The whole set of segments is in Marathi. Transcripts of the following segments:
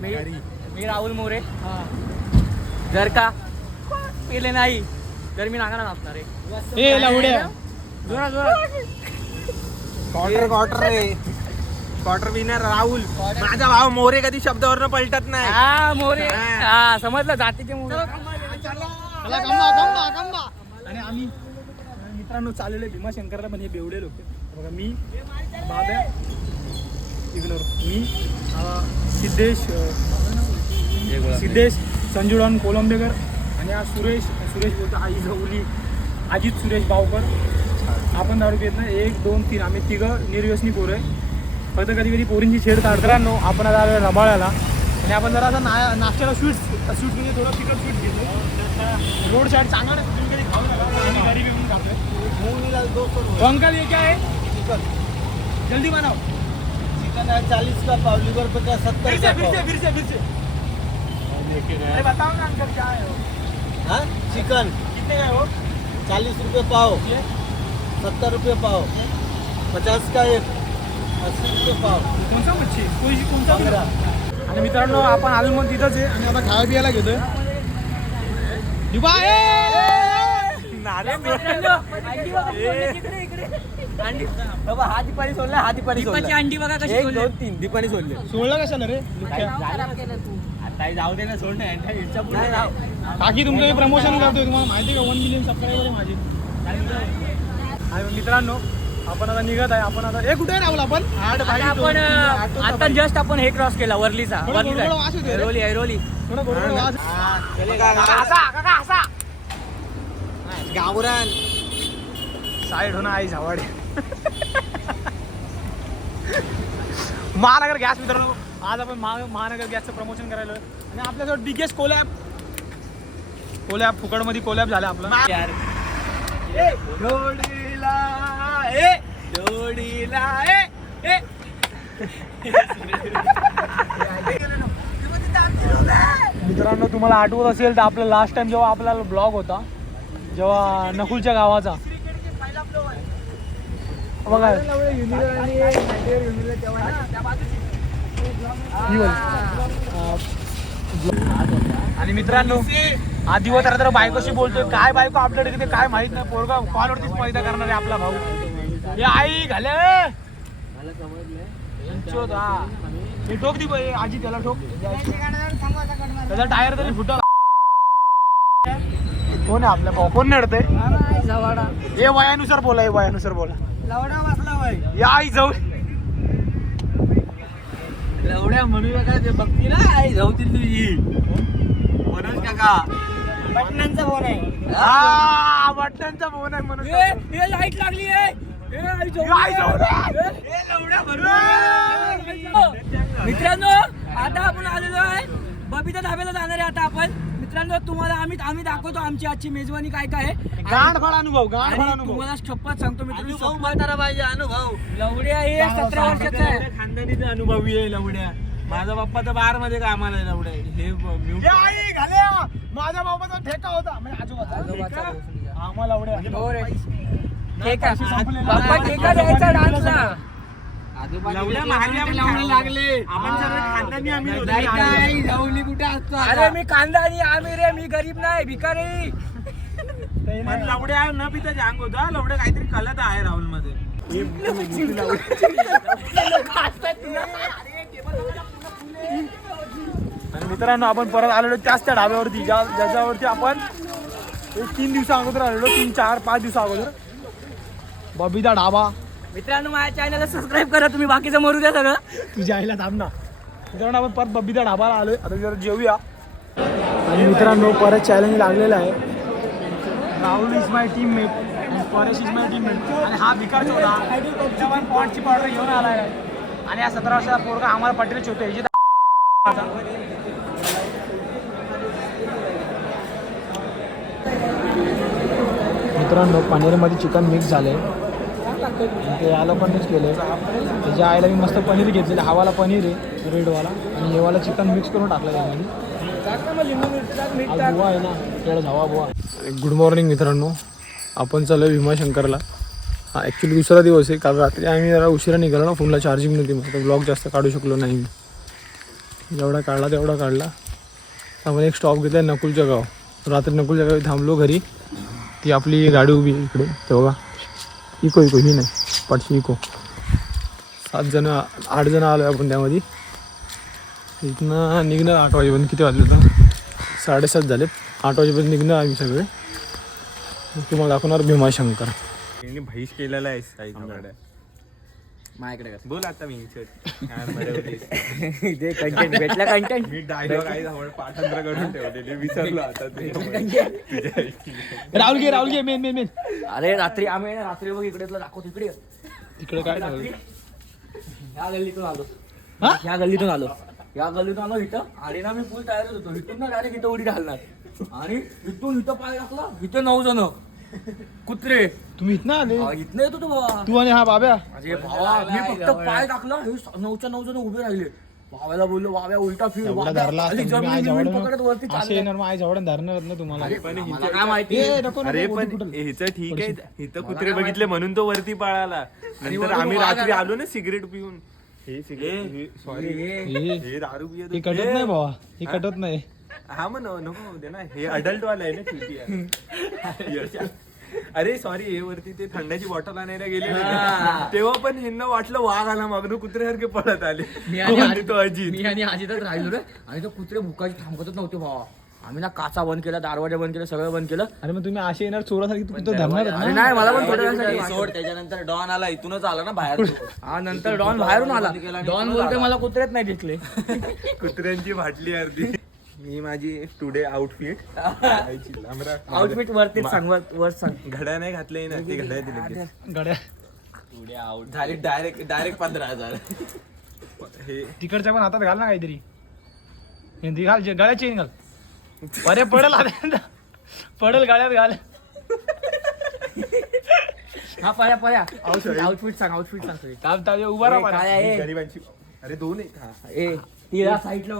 मी राहुल मोरे. जर का पेले नाही तर मी नाकाला नाचणार आहे. Quarter winner Rahul. माझा भाव मोरे कधी शब्दावरनं पलटत नाही. हा मोरे. हा समजलं जातीचे मोरे. आणि आम्ही मित्रांनो चाललेले भीमाशंकरला पण हे बेवडे लोक बघा. मी बाब्या इग्नोर मी सिद्धेश संजूडॉन कोलंबेकर आणि हा सुरेश बोलतो आई झवली अजित सुरेश बावकर. आपण दारू घेत नाही 1 2 3 आम्ही तिघं निर्व्यसनी पोरं आहे. फक्त कधी कधी पोरींची छेड काढताना आपण आता आलो रबाळ्याला आणि आपण जरा असं नाश्त्याला स्वीट म्हणजे थोडं तिकडं स्वीट घेतो. रोड साईड चांगला कधी खाऊ नका. घरी बिघून खातोय. अंकल ये क्या है? चिकन जल्दी बनाओ. चिकन है 40 का पाव. लीवर पे क्या 70 का पाव. फिर से अरे बताओ ना अंकल क्या है वो? हाँ चिकन कितने का है वो? 40 रुपये पाव. 70 रुपये पाव. 50 का एक. 80 रुपये पाव. कोणता मच्छी कोणता? आणि मित्रांनो आपण अजून मग तिथंच आहे आणि आता खावा पियाला घेतोय. हा दीपाली सोडला. हा दीपाली अंडी बघा कशी 1 2 3 दीपाने सोडले. सोडलं कशाला रे? आता जाऊ दे ना. सोड ना. काकी तुमचं प्रमोशन करतोय. तुम्हाला माहिती आहे का 1 मिलियन सबस्क्रायबर आहे माझे. आणि मित्रांनो आपण आता निघत आहे. आपण आता कुठे आहे राहुल? आपण आता जस्ट आपण हे क्रॉस केला वर्लीचा. ऐरोली गावरान साईड होणं आई झावाडे. महानगर गॅस मित्रांनो आज आपण महानगर गॅसचं प्रमोशन करायला आणि आपल्यासोबत बिगेस्ट कोलॅब फुकटमध्ये कोलॅब झाला आपला. मित्रांनो तुम्हाला आठवत असेल तर आपला लास्ट टाइम जेव्हा आपला ब्लॉग होता जेव्हा नकुलच्या गावाचा बघा. आणि मित्रांनो हा दिवस तर बायकोशी बोलतोय. काय बायको आपल्याकडे किती काय माहित नाही. पोरगा कॉलवरतीच पैदा करणार आहे आपला भाऊ. हे आई घाले ठोक दी आजी त्याला ठोक. त्याचा टायर तरी फुटला. कोण आहे आपल्या भाऊ? कोण नडतंय? हे वयानुसार बोला. हे वयानुसार बोला. लवडा बसला या आई जाऊ लवड्या म्हणू नका. ते बघती ना आई जाऊतील तुझी. मनोज काका बटनांचा फोन आहे. हा बटनांचा फोन आहे म्हणून. हे लाईट लागली आहे. मित्रांनो आता आपण आलेलो आहे बबिता धाब्याला जाणार आहे. आता आपण मित्रांनो तुम्हाला आम्ही दाखवतो आमची आजची मेजवानी काय काय आहे. गाढफळ अनुभव. तुम्हाला शपथ सांगतो मित्रांनो पाहिजे अनुभव. लवड्या हे 17 वर्षाचा आहे. खानदानीचा अनुभवी आहे लवड्या. माझा बाप्पा तर बार मध्ये कामाला आहे लवड्या. हे माझ्या बाबाचा ठेका होता म्हणजे आजोबाचा. आम्हाला लवड्या ठेका द्यायचा डान्सला. लागले आपण सर्व खानदानी. आम्ही कुठे असतो? अरे मी खानदानी. आम्ही रे मी गरीब नाही भिकारी. लवड्या न पिता जांग होता. लवड्या काहीतरी कलत आहे राहुल मध्ये. आणि मित्रांनो आपण परत आलेलो त्याच त्या ढाब्यावरती ज्याच्यावरती आपण 3 दिवसा अगोदर आलेलो. 3 4 5 दिवसा अगोदर बबिता ढाबा. मित्रांनो माझ्या चॅनलला सबस्क्राईब करा तुम्ही. बाकीचं मरू द्या सगळं. तुझ्या आईला थांब ना. मित्रांनो आपण परत बबिता ढाबाला आलोय. आता जरा जेवूया. आणि मित्रांनो परत चॅलेंज लागलेला आहे. राहुल इज माय टीममेट आणि परेश इज माय टीममेट. आणि हा भिकार होता पॉटची पावडर घेऊन आला आहे. आणि या 17 वर्षाचा पोरगा आम्हाला पटेलच होते. मित्रांनो पनीरमध्ये चिकन मिक्स झाले ते या लोकांनीच केलं. त्याच्या आईला मी मस्त पनीर घेतलेलं. हवाला पनीर आहे रेडवाला आणि हेवाला चिकन मिक्स करून टाकलं त्यामध्ये. बुवा आहे ना त्याला धावा बुवा. गुड मॉर्निंग मित्रांनो. आपण चालू भीमाशंकरला. हा ॲक्च्युली दुसरा दिवस आहे. काल रात्री आम्ही जरा उशिरा निघालो ना. फोनला चार्जिंग नव्हती. मग ब्लॉग जास्त काढू शकलो नाही. जेवढा काढला तेवढा काढला. आपण एक स्टॉप घेतला नकुलच्या गाव. रात्री नकुलच्या गावी थांबलो घरी. ती आपली गाडी उभी आहे इकडे ते बघा. इको ही नाही पाठची इको. 8 जण आलो आपण त्यामध्ये. इथनं निघणार 8 वाजेपर्यंत. किती वाजले तर 7:30 झालेत. 8 वाजेपर्यंत निघणार आम्ही सगळे. तुम्हाला दाखवणार भीमाशंकर. म्हैस केलेला आहे साईकडे. माझ्याकडे बोल आता मी कंटेंट भेटला कंटेंट. मी डायलॉग आहे पाठांतर करून ठेवलेले विसरलो आता ते. राहुल घे मेन. अरे रात्री आम्ही ना रात्री बघ इकडे तुला दाखवतो. तिकडे काय ह्या गल्लीतून आलो इथं. आणि ना मी फुल तयार होतो. इथून ना डायरेक्ट इथं उडी घालणार. आणि इथून इथं पाय टाकला. इथं 9 जण कुत्रे. तुम्ही इथनं आले? इथनं येतो तो बाबा. तू आणि हा बाब्या? अरे भावा मी फक्त पाय टाकला. हे 9च्या 9 जण उभे राहिले. भावाला बोललो बाब्या उलटा फिर. धरणार ना तुम्हाला. काय माहिती. अरे पण ह्याचं ठीक आहे. इथं कुत्रे बघितले म्हणून तो वरती पळाला. नंतर आम्ही रात्री आलो ना सिगरेट पिऊन. हे दारू पिय हे कटत नाही भावा. हे कटत नाही. हा मग नको दे ना. हे अडल्ट वाला आहे ना शेवटी. अरे सॉरी हे वरती ते थंडाची बॉटल आणायला गेले तेव्हा पण ह्यांना वाटलं वाघ आला मागणं कुत्र्यासारखे पळत आले. मी आणि अजितच राहिलो रे. आणि तो कुत्रे भुकाची थांबतच नव्हते भावा. आम्ही ना काचा बंद केला, दरवाजा बंद केला, सगळं बंद केलं. अरे मग तुम्ही असे येणार चोरासारखी तू धरणार? नाही मला पण थोड्या सोड. त्याच्यानंतर डॉन आला. इथूनच आला ना बाहेर. हा नंतर डॉन बाहेरून आला. डॉन बोलते मला कुत्रेच नाही दिसले. कुत्र्यांची फाटली अर्धी. मी माझी टुडे आउटफिट वरती सांग वर सांग. घड्या नाही घातले ना ते घड्या दिले. गड्या पुढे आउट झाली. डायरेक्ट 15,000. हे तिकडच्या पण हातात घाल ना काहीतरी. घाल गळ्या चेन घाल. अरे पडेल गाड्यात घाल. हा पाया आउटफिट सांग उभा राहा. काय आहे गरिबांची. अरे 2 आहेत. ए तिला साईडला.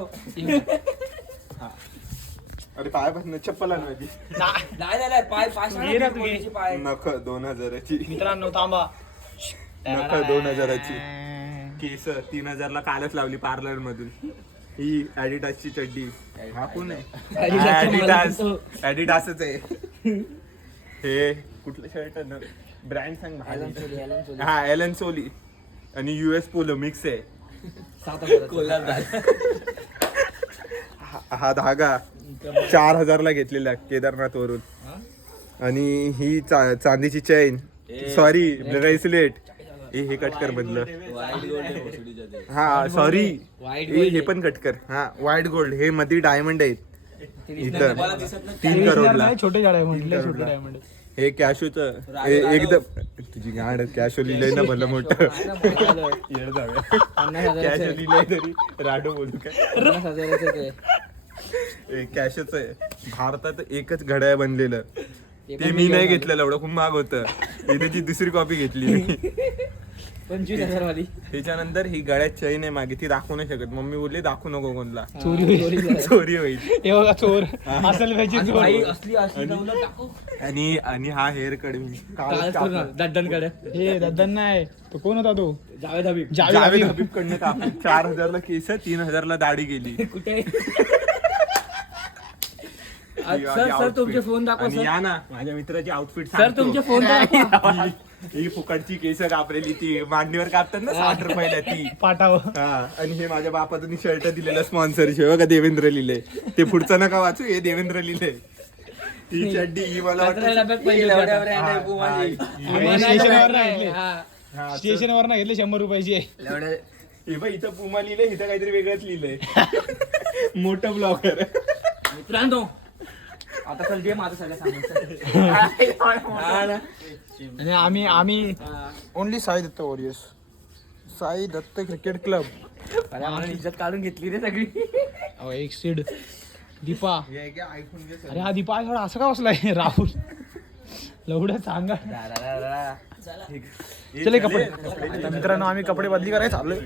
अरे पायापासून चप्पल आण माझी. नाही पाय पाय नख 2,000ची. मित्रांनो थांबा. नख 2,000ची. केस 3,000ला कालच लावली पार्लर मधून. ही ऍडिडासची चड्डी. हा कोण आहे? ऍडिडासच आहे. हे कुठलं शर्ट ब्रँड सांग. हा एलन सोली आणि US पोलो मिक्स आहे. हा धागा 4,000ला घेतलेला केदारनाथ वरून. आणि ही चांदीची चैन. Sorry bracelet. हे कट कर मधलं. हा सॉरी हे पण कट कर. हा व्हाईट गोल्ड. हे मध्ये डायमंड आहेत. इथं 3 करोडला. छोटे झाड म्हटले छोटे डायमंड. हे कॅशोच एकदम तुझी गाड कॅशो लिहिलंय ना भलं मोठं. कॅशो लिहिलंय तरी राडो बोलू काय. कॅशोच आहे. भारतात एकच घड्याळ बनलेलं. ते मी नाही घेतलेलं. एवढं खूप महाग होतं. त्याची दुसरी कॉपी घेतली मी. 25,000 वाली. त्याच्यानंतर ही गळ्यात चैन आहे मागे. ती दाखवू नाही शकत. मम्मी बोलली दाखवू नको कोणला. चोरी होईल. हे बघा चोर असेल पाहिजे चोर. आणि हा हेअर कट दड्डनकडे. हे दद्दन नाही तो. कोण होता तो? जावेद हबीब. जावेद हबीब कडनं कापून 4,000ला केस 3,000ला दाढी गेली. कुठे सर तुमचे फोन दाखवा. आणि या ना माझ्या मित्राची आउटफिट सर तुमचे फोन दाखवा. ही फुकटची केस कापलेली ती मांडीवर कापतात ना 60 रुपयाला ती पाटाव. हा. आणि हे माझ्या बापाचं शर्ट दिलेलं स्पॉन्सर बघा देवेंद्र लिहिले. ते पुढचं नका वाचू. हे देवेंद्र लिहिले. ही चड्डी ही मला स्टेशनवर ना घेतले 100 रुपयाची. हे बघ इथं पुमा लिहिलंय. इथं काहीतरी वेगळंच लिहिलंय. मोठं ब्लॉगर. मित्रांनो आता चल दे माझं सगळं आणि आम्ही only Sai Datta warriors. Sai Datta cricket club. आम्हाला इज्जत काढून घेतली रे सगळी. एक सीड दीपा. अरे हा दीपा थोडा असं का बसलाय राहुल. लवडं सांगा. चले कपडे. आता मित्रांनो आम्ही कपडे बदली करायला चाललोय.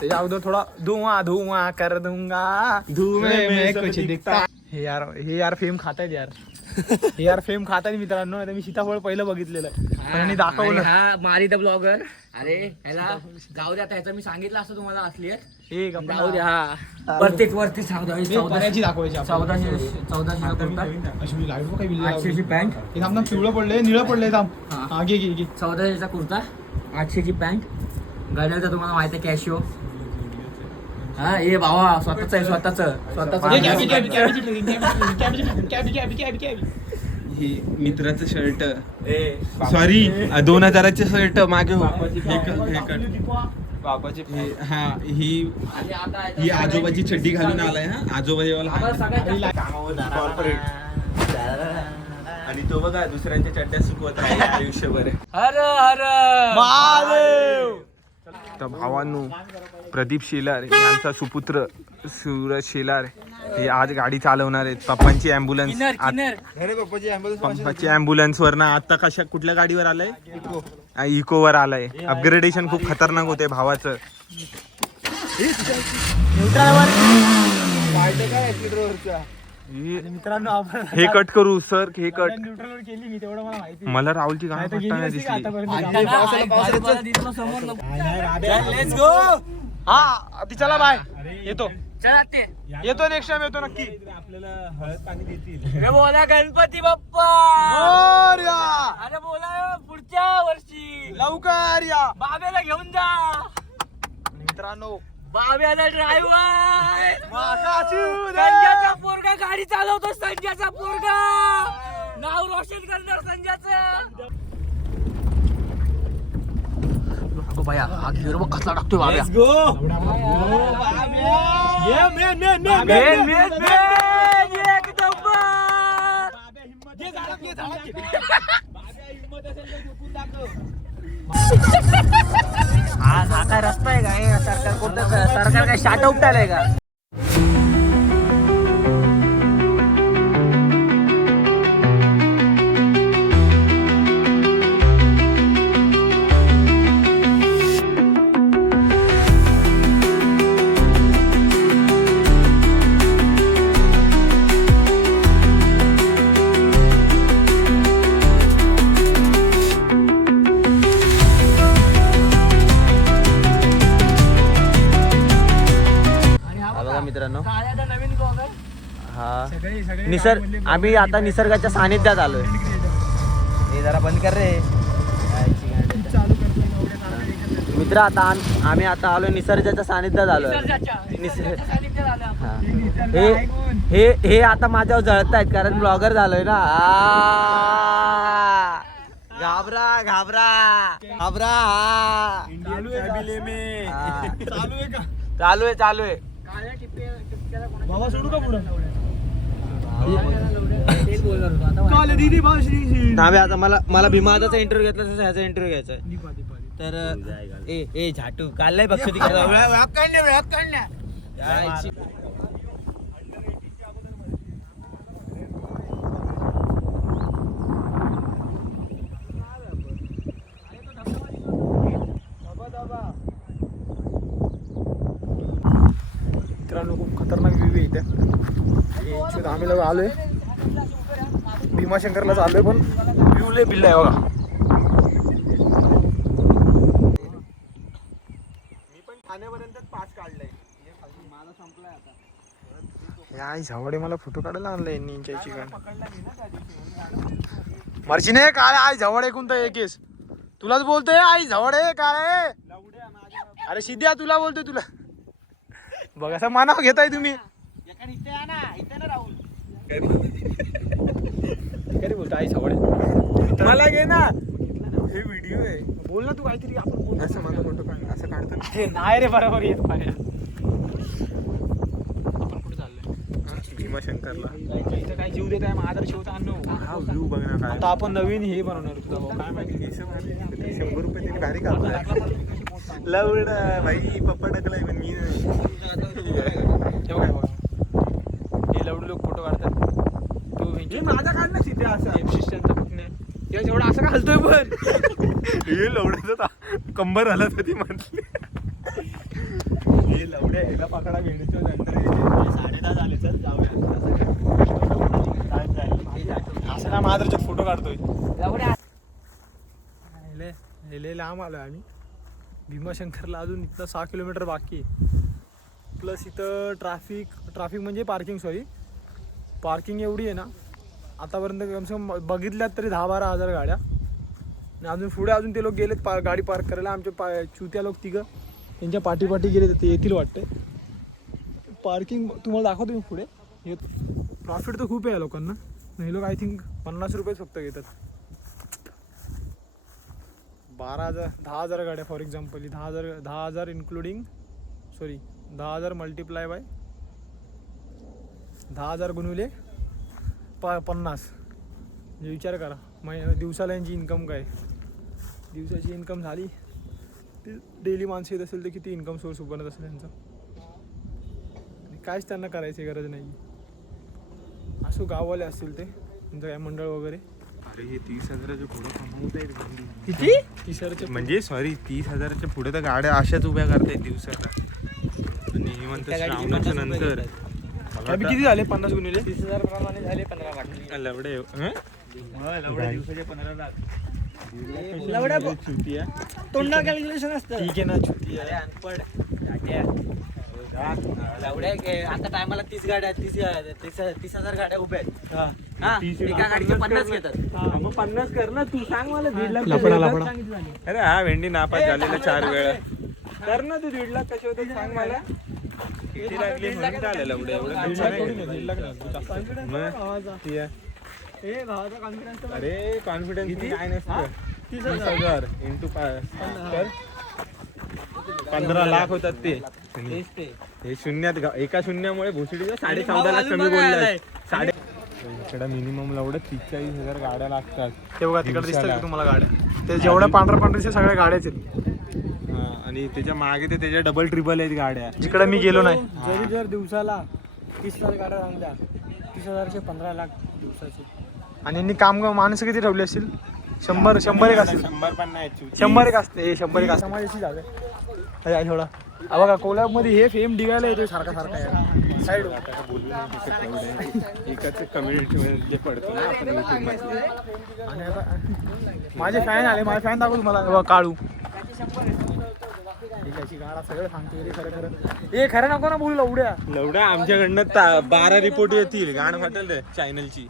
त्याच्या अगोदर थोडा धुवा कर दूंगा धुमे में कुछ दिखता. हे यार फेम खातायत यार. हे यार फेम खातायत मित्रांनो. मी सीताफळ पहिलं बघितलेलं आणि दाखवलं. हा मारी द ब्लॉगर. अरे ह्याला जाऊ दे आता. ह्याचं मी सांगितलं असतं तुम्हाला असली आहे. एक आपण जाऊ दे हा वरती सांगतो पाण्याची दाखवायची आपण. 1400 कुर्ता अशी लाईट बघ काय बिल्ली 800ची पॅन्ट हे थांब ना, पिवळं पडलंय निळं पडलंय थांब. हा. हा घे घे घे. 1400चा कुर्ता 800ची पॅन्ट घड्याळचा तुम्हाला माहिती आहे कॅशिओ. हा हे भावा स्वतःच आहे स्वतःच हे कॅबी कॅबी कॅबीची ट्रेनिंग, कॅबी कॅबी कॅबी कॅबी कॅबी. ही मित्राचं शर्ट सॉरी 2000चे शर्ट मागे हो. हे कट बाबाचे हा ही आजोबाची चड्डी घालून आलाय हा आजोबा कॉर्पोरेट. आणि तो बघा दुसऱ्यांच्या चड्ड्या सुकवत राहील आयुष्यभर. हर हर तर भावांनो प्रदीप शेलार यांचा सुपुत्र सूरज शेलार हे आज गाडी चालवणार आहेत. पप्पांची ॲम्ब्युलन्स पप्पाची ॲम्ब्युलन्स वर ना आता कशा कुठल्या गाडीवर आलाय इको वर आलाय. अपग्रेडेशन खूप खतरनाक होते भावाचं. मित्रांनो आपण हे कट करू सर हे कट. न्यूट्रलवर केली मी तेवढं मला माहिती. मला राहुलची गाणी तर गेली पटकन असती का दिसली. आतापर्यंत. हा ती चला बाय येतो येतो नेक्स्ट टाइम येतो नक्की. आपल्याला हळद पाणी देतील. बोला गणपती बाप्पा मोरया. अरे बोला पुढच्या वर्षी लवकर या. बाब्याला घेऊन जा. मित्रांनो बाब्याला ड्रायव्हर संजयचा संजयचा पोरगा गाडी चालवतो. संजयचा पोरगा नाव रोशन करणार संजयचं. बाया हा घेर बघ कसला टाकतोय बाब्या. एक नंबर. हा काय रस्ता आहे का सरकार कोणतं सरकार काय शाटा उपटायलाय का. मित्रांनो नवीन ब्लॉगर हा निसर्ग आम्ही आता निसर्गाच्या सानिध्यात आलोय. हे जरा बंद कर रे मित्र. आता आम्ही आता आलोय निसर्गाच्या सानिध्यात आलोय. हे हे आता माझ्यावर जळतायत कारण ब्लॉगर झालोय ना. घाबरा घाबरा घाबरा. चालू आहे बाबा सोडू का पुढं. नावे आता मला भीमादाचा इंटरव्ह्यू घेतला तसं ह्याचा इंटरव्ह्यू घ्यायचा आहे. तर ए झाटू काढलाय बघ तिकडे. मित्रांनो खूप खतरनाक व्ह्यू आहे इथे. आम्ही लोक आलोय भीमाशंकरला चाललोय पण व्ह्यू लय बिल्ला आहे बघा. मी पण ठाण्यापर्यंतच पास काढलाय. माझा संपलाय आता. या झावडे मला फोटो काढायला आणलाय निंच्याची गाडी. मार्चिने काय आई झावडे कोणता एकेस तुलाच बोलतोय. आई झावडे काय अरे सिद्ध्या तुला बोलतोय तुला. बघ असं मानाव घेताय तुम्ही. काय बोलतो आई झावडे मला घे ना. हे व्हिडिओ आहे. बोल ना तू काहीतरी. आपण बोल असं माझा फोटो काढ असं काढतो ना. हे नाही रे बरोबर येत पाहिजे. आपण कुठे चाललोय. भीमाशंकरला. इथं काय जीव देत आहे मग आदर शिवता आणू. हा व्ह्यू बघ ना काय. आता आपण नवीन हे बनवणार तुझा भाऊ काय माहिती. 100 रुपये त्यांनी भारी काढलाय. लवडा भाई पप्पा टाकलाय पण मी तेव्हा काय बघा हे लवडे लोक फोटो काढतात. तो माझा काढणार तिथे असं शिष्यांचा बघणे जेवढा असं घालतोय पण हे लवड्याचा कंबर आला होती म्हटली. हे लवड्या एका पकडा घेण्याच्या नंतर 10:30 झाले. चल जाऊया. असं ना महादरच्यात फोटो काढतोय. लय लांब आलोय आम्ही भीमाशंकरला. अजून इथलं 6 किलोमीटर बाकी. प्लस इथं ट्रॅफिक म्हणजे पार्किंग एवढी आहे ना, आतापर्यंत कमसे कम बघितल्यात तरी 10-12 हजार गाड्या. आणि अजून पुढे अजून ते लोक गेलेत गाडी पार्क करायला. आमचे चुत्या लोक तिघं त्यांच्या पाठी गेले, ते येतील वाटते. पार्किंग तुम्हाला दाखवतो मी पुढे. हे प्रॉफिट तर खूप आहे या लोकांना. हे लोक आय थिंक 50 रुपये फक्त घेतात. 10,000 गाड्या for example. 10,000 including 10,000 multiply by 10,000 गुणिले 50. म्हणजे विचार करा दिवसाला यांची इन्कम काय. दिवसाची इन्कम झाली ते डेली माणसं येत असेल तर किती इन्कम सोर्स बनत असेल त्यांचा. आणि काहीच त्यांना करायची गरज नाही. असो गाववाले असतील ते त्यांचं काय मंडळ वगैरे. अरे हे 30,000च्या पुढे कमवत आहेत. किती 30,000 म्हणजे 30,000च्या पुढे तर गाड्या अशाच उभ्या करतायत दिवसाला. आणि म्हणतात श्रावणाच्या नंतर किती झाले 50 गुणिले 30,000 प्रमाणे झाले 15 लाख. लवडे दिवसाचे 15 लाख. तोंडा कॅल्क्युलेशन असतं. ठीक आहे ना छुट्टी आहे. अनपड आता टायमाला 30,000 गाड्या उभ्या आहेत. एका गाडीचे 50 घेतात. मग 50 कर ना तू. सांग मला 1.5 लाख अरे हा भेंडी नापास झालेला 4 वेळा. कर ना तू. 1.5 लाख कसे होते सांग मला. किती लागली म्हणून झालं लवडे एवढं. अरे कॉन्फिडन्स काय नसतं. 30,000 इंटू 15 लाख होतात ते. हे शून्यात एका शून्यामुळे भोसडीचा 14.5 लाख कमी बोललाय. इकडे मिनिमम लवडं 43,000 गाड्या लागतात. ते बघा तिकडे दिसतात तुम्हाला गाड्या. ते जेवढ्या पांढऱ्या सगळ्या गाड्याच आहेत. आणि त्याच्या मागे ते त्याच्या डबल ट्रिपल आहेत गाड्या. जिकडे मी गेलो नाही. जर दिवसाला 30,000 गाड्या आणल्या 30,000चे 15 लाख दिवसाचे. आणि यांनी काम माणसं किती ठेवली असतील. 100 एक असतील. 100 पण नाही. 100 एक असते. 100 एक असते. समाजाची झाले थोडा. बघा कोल्हापूरमध्ये हे फेम डिगायला येतो सारखा साईड. एकाच कम्युनिटी मध्ये पडतो ना आपण युट्यूबमध्ये. आणि आता माझे फॅन आले. माझे फॅन दाखवू तुम्हाला. काळू गाडा सगळं सांगतो. खरं खरं नको ना बोलू लवड्या आमच्याकडनं 12 रिपोर्ट येतील. गाण फाटेल रे चॅनलची.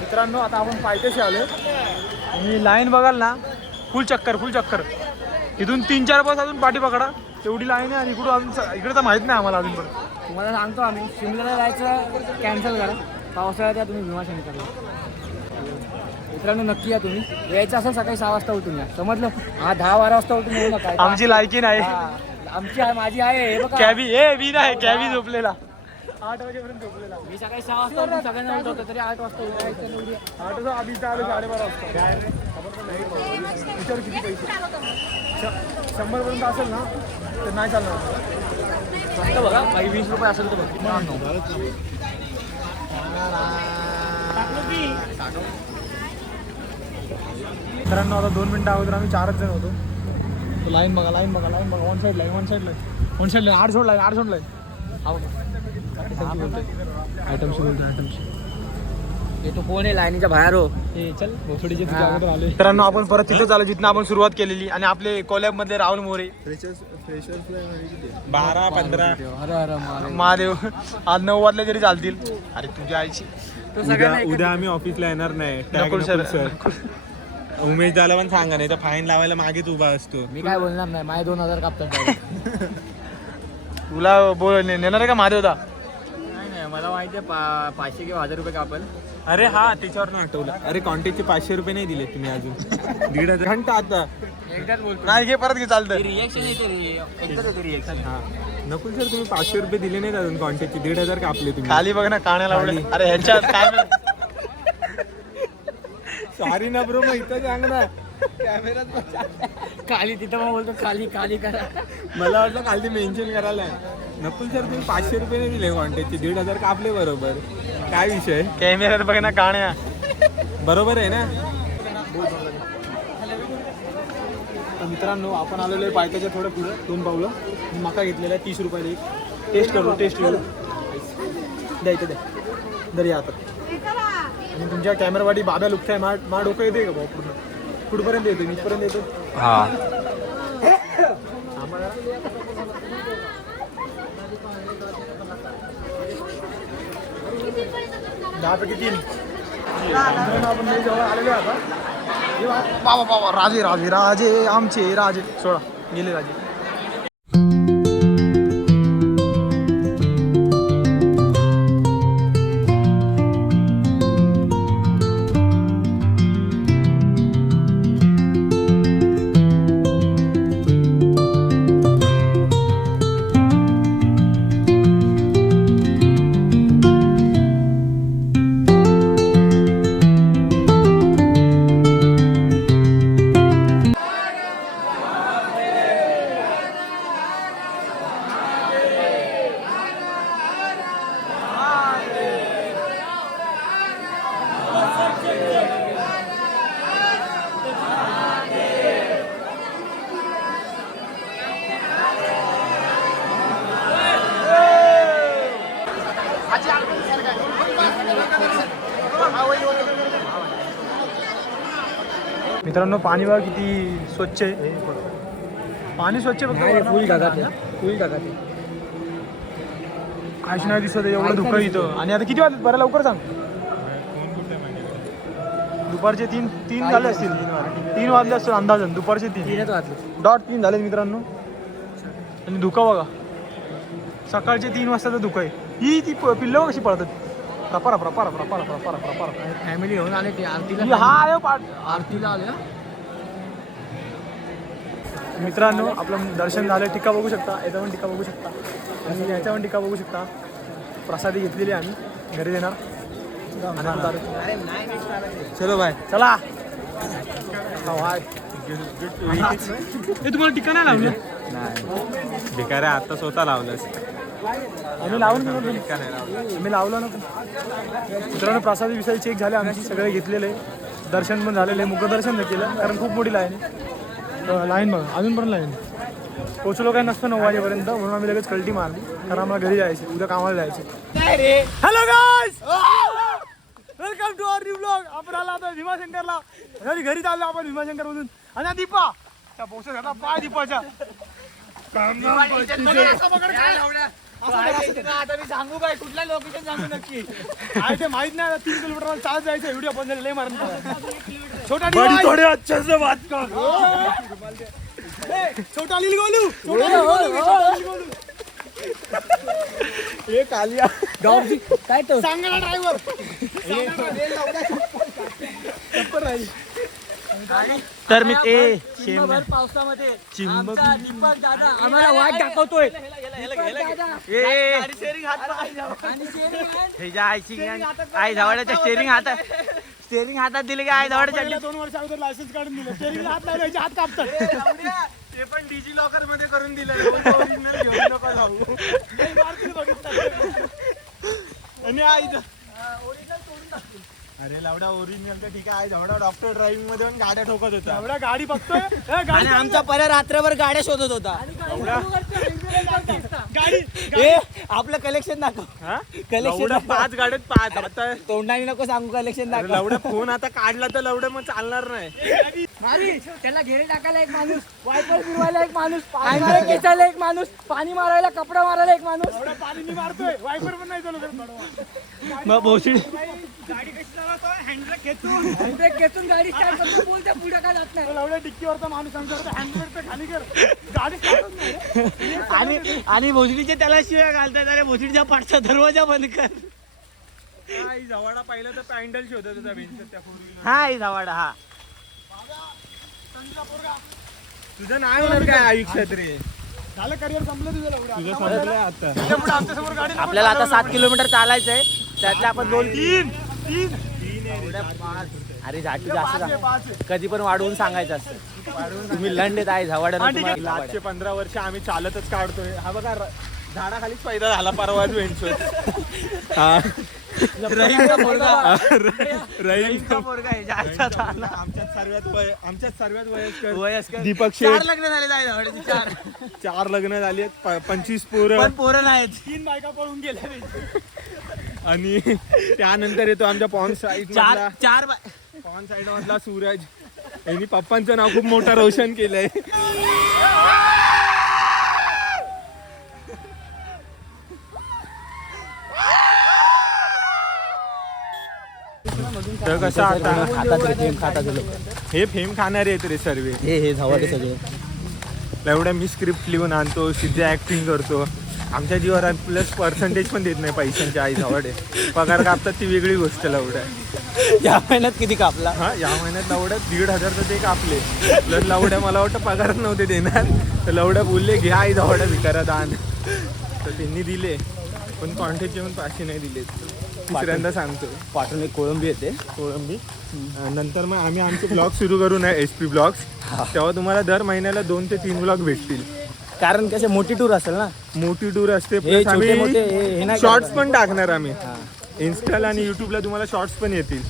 मित्रांनो आता आपण पायथ्याशी आलोय. आणि लाईन बघाल ना फुल चक्कर. इथून 3-4 बस अजून पाठी पकडा तेवढी लाईन आहे. आणि इकडे तर माहित नाही आम्हाला अजून. पण तुम्हाला सांगतो आम्ही शिमल्याला जायचं कॅन्सल करा. पावसाळ्यात या तुम्ही भीमाशंकरला. मित्रांनो नक्की या तुम्ही. यायचं असेल सकाळी 6 वाजता उठून या. समजलं. 10-12 वाजता उठून येऊ नका. आमची लायकी नाही. आमची आहे माझी आहे. हे बघा कॅबी मी नाही. कॅबी झोपलेला 8 वाजेपर्यंत झोपलेला. मी सकाळी 6 वाजता उठून सगळ्यांना उठवतो तरी 8 वाजता उठायचं. 8 वाजता आम्ही इथं आलो 12:30 वाजता. विचार किती पैसे 100 पर्यंत असेल ना तर नाही चालणार. फक्त बघा काही 20 रुपये असेल तर बघ. मित्रांनो आता 2 मिनिटं अगोदर आम्ही 4च जण होतो. लाईन बघा. One side line 8 सोडलाय. आयटमशी तो कोण आहे लाईनीच्या बाहेर हो. चल भोसडीचे तुझ्या अगोदर आले. मित्रांनो आपण परत तिथं चालू जिथनं आपण सुरुवात केलेली. आणि आपले कोलॅब मधले राहुल मोरे 12-15 महादेव आज 9 वाजले तरी चालतील. अरे तुझ्या आईची. उद्या आम्ही ऑफिसला येणार नाही. नकुल सर. उमेश दाला पण सांगा नाही तर फाईन लावायला मागेच उभा असतो. मी काय बोलणार नाही. माझे 2,000 कापतात. तुला नेणार आहे का महादेव दा. नाही मला माहिती आहे 500 किंवा 1,000 रुपये कापल. अरे हा त्याच्यावर आठवलं. अरे कॉन्टॅक्टचे 500 रुपये नाही दिले तुम्ही अजून. 1,500 घंटा आता एकदाच बोलतो. नाही घे परत घे चालतं. रिएक्शन येते रिएक्शन. हा नकुल सर तुम्ही 500 रुपये दिले नाहीत अजून कॉन्टॅक्टचे. 1,500 कापले तुम्ही. खाली बघ ना काण्याला लावले. अरे ह्याच्यात काय सॉरी ना ब्रो. मग इथं सांग ना. खाली तिथं मग बोलतो खाली करा. मला वाटलं खाली मेन्शन करायला. नकुल सर तुम्ही 500 रुपये नाही दिले कॉन्टॅक्टचे. 1,500 कापले बरोबर. काय विषय. कॅमेऱ्यात बघ ना काण्या. बरोबर आहे ना. मित्रांनो आपण आलेलो आहे पायथ्याच्या थोडं पुढं 2 पावलं. मका घेतलेला 30 रुपयाला एक. टेस्ट करू. द्यायचं दर या आता. आणि तुमच्या कॅमेरावाडी बाब्या लुकताय. मा डोकं येते का भाऊ पूर्ण पुढपर्यंत येतो, इथपर्यंत येतो. हा 10 पैकी 3. आपण लई जवळ आलेलो आहे आता. बाबा बाबा राजे राजे राजे आमचे राजे. सोडा गेले राजे. मित्रांनो पाणी बघा किती स्वच्छ आहे. पाणी स्वच्छ फक्त फुल टाकाते फुल टाकाते. काहीच नाही दिसत एवढं धुकं इथं. आणि आता किती वाजले बरं लवकर सांग. दुपारचे 3 झाले असतील. 3 वाजले असतील अंदाजन. दुपारचे 3 डॉट 3 झाले मित्रांनो. आणि धुकं बघा सकाळचे 3 वाजताचं धुकं आहे. ही ती पिल्लं कशी पळतात. परा परा परा परा परा परा परा परा. फॅमिली घेऊन आले ते आरतीला. हा आयो आरतीला आले. मित्रांनो आपलं दर्शन झालं. टीका बघू शकता. याचा पण टीका बघू शकता. आणि याच्या पण टीका बघू शकता. प्रसादी घेतलेली आम्ही घरी देणार. चलो बाय. चला हाय. हे तुम्हाला टीका नाही लावलं. नाही भिकाऱ्या आता स्वतः लावलंस. आम्ही लावून आम्ही लावलं ना. मित्रांनो प्रसादी विषयी चेक झाले आमचे सगळे घेतलेले. दर्शन पण झालेलं आहे. मुखदर्शन केलं कारण खूप मोठी लाईन बघा अजून पण लाईन. पोचलो काय नसतं 9 वाजेपर्यंत. म्हणून आम्ही लगेच कल्टी मारली कारण आम्हाला घरी जायचे. उद्या कामाला जायचे. Hello guys welcome to our new blog. आपण आला आता भीमाशंकरला. घरी चाललो आपण भीमाशंकर मधून. आणि दीपा त्या पोषण घातला पाय दीपाच्या. आता मी सांगू काय कुठला लोकेशन सांगू नक्की. काय ते माहित नाही. 3 किलोमीटर चालत जायचं. व्हिडिओ पण लय मारून छोटा थोडे अच्छे से बात कर. छोटा लील गोलू. कालिया काय तो सांगा ना ड्रायव्हर. तर मी पावसामध्ये आमचा दीपक दादा आम्हाला वाट दाखवतोय. आई धावड्याच्या स्टेरिंग हातात दिले की आई धावड्याच्या 2 वर्ष अगोदर लायसन्स काढून दिलं. स्टेरिंगला हात लावले हात कापतात. ते पण डिजी लॉकर मध्ये करून दिलं. ओरिजिनल घेऊन नको जाऊ. आणि आई अरे लावडा ओरिजिनल तर ठीक आहे. आई धावडा डॉक्टर ड्रायव्हिंग मध्ये पण गाड्या ठोकत होता. एवढा गाडी बघतोय. आणि आमचा पर्या रात्रभर गाड्या शोधत होता. गाडी आपलं कलेक्शन दाखव. लवडा कलेक्शन 5 गाड्यात 5. आता तोंडाने नको सांगू. कलेक्शन दाखव. लवडा फोन आता काढला तर लवडा मग चालणार नाही. त्याला घेरे टाकायला एक माणूस, वायपर फिरवायला एक माणूस, हँडब्रेक खेचायला एक माणूस, पाणी मारायला कपडा मारायला एक माणूस. एवढा पाणी मारतोय. वायपर पण नाही चालू करत. मग भोसडी गाडी कशी चालवतोय. हँडब्रेक खेचून गाडी स्टार्ट करतो. बोलते पुढे काय जात नाही. एवढ्या डिक्कीवरचा माणूस आमच्याकडे हँडब्रेक तर खाली कर. गाडी start होत नाही. आणि भोसडीचे त्याला शिवाय घालतात. अरे भोसडीच्या पाठचा दरवाजा बंद कर. आई जवाडा पाहिलं तर पॅन्डल शोधत होता बेंच त्या हा आई धावाडा. हा तुझं नाव होणार काय आयुष्यात रे. झालं करिअर संपलं तुझं एवढं. तुझं संपलंय आता. पुढे आमच्यासमोर गाडी आपल्याला आता 7 किलोमीटर चालायचंय. त्यातले आपण 2-3 अरे झाटू जास्त सांग. कधी पण वाढवून सांगायचं असतं. तुम्ही लंडेत आहे झावाडा. आजचे 15 वर्ष आम्ही चालतच काढतोय. हा बघा झाडाखालीच पैदा झाला परवा बेंच. रहीमचा पोरगा. रहीमचा पोरगा आहे जास्त झाला. आमच्यात सर्वात वयस्कर दीपक 4 शेठ. लग्न झाले झावाड्याची. 4 लग्न झाली आहेत. 25 पोरं. पण पोरं नाहीत. 3 बायका पळून गेल्या. आणि त्यानंतर येतो आमच्या पॉन साईड 4 पॉन साईड मधला सूरज. यांनी पप्पांचं नाव खूप मोठं रोशन केलंय. तर कसं आता हे फेम खाणारे आहेत रे सर्व. हे झावाटे सगळे. एवढ्या मी स्क्रिप्ट लिहून आणतो, सिद्ध ऍक्टिंग करतो. आमच्या जीवावर प्लस पर्सेंटेज पण देत नाही पैशांची आई धावडे. पगार कापतात ती वेगळी गोष्ट. लवड्या या महिन्यात किती कापला? हा या महिन्यात लवड्यात 1,500 तर ते कापले. प्लस लवड्या मला वाटतं पगारच नव्हते देणार. तर लवड्या बोलले घ्या आई धावड्या विकारा दान. तर त्यांनी दिले पण कॉन्टॅक्ट येऊन 500 नाही दिले. तिसऱ्यांदा सांगतो. पाठवून एक कोळंबी येते. कोळंबी. नंतर मग आम्ही आमचे ब्लॉग सुरू करू ना SP ब्लॉग्स. तेव्हा तुम्हाला दर महिन्याला 2 ते 3 ब्लॉग भेटतील. कारण कसे मोठी टूर असेल ना. मोठी टूर असते. हे छोटे मोठे हे नाही शॉर्ट्स पण टाकणार आम्ही. इन्स्टाला आणि युट्यूबला तुम्हाला शॉर्ट्स पण येतील.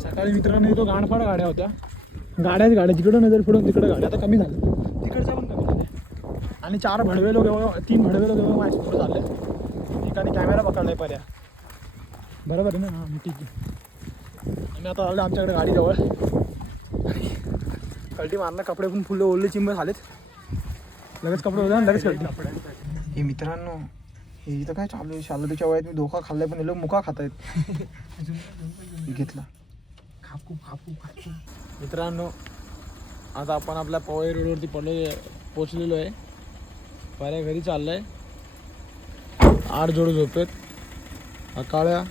सकाळी मित्रांनो इथं गाणफाड गाड्या होत्या. गाड्या जिकडं नजर फिरून तिकडे गाड्या आता कमी झाल्या. तिकडच्या पण कमी झाल्या. आणि 4 भडवे लोक 3 भडवे लोक माझ्यासमोर झाले. ठिकाणी कॅमेरा पकडलाय पर्या. बरोबर आहे ना. हां ठीक आहे. आम्ही आता आलो आमच्याकडे गाडीजवळ. कल्टी मारणं कपडे पण फुलं ओले चिंब झालेत. लगेच कपडे होते लगेच कल्टी. हे मित्रांनो हे इथं काय चालू आहे? शालूच्या वयात मी धोका खाल्लाय पण हे लोक मुका खात आहेत. घेतला खापू. मित्रांनो आता आपण आपल्या पवई रोडवरती पोचलेलो आहे. पाऱ्या घरी चाललाय. 8 जोड झोपेत. काळ्या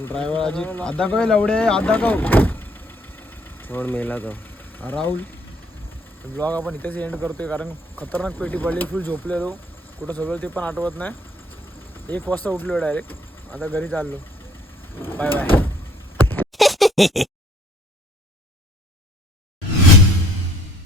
ड्रायव्हर अजित आधा काय लवडे आधा गाव सोड मेला तो राहुल. ब्लॉग आपण इथेच एंड करतोय कारण खतरनाक पेटी पडली. फुल झोपलेलो. कुठं सगळं ते पण आठवत नाही. 1 वाजता उठलो डायरेक्ट. आता घरी चाललो. Bye bye.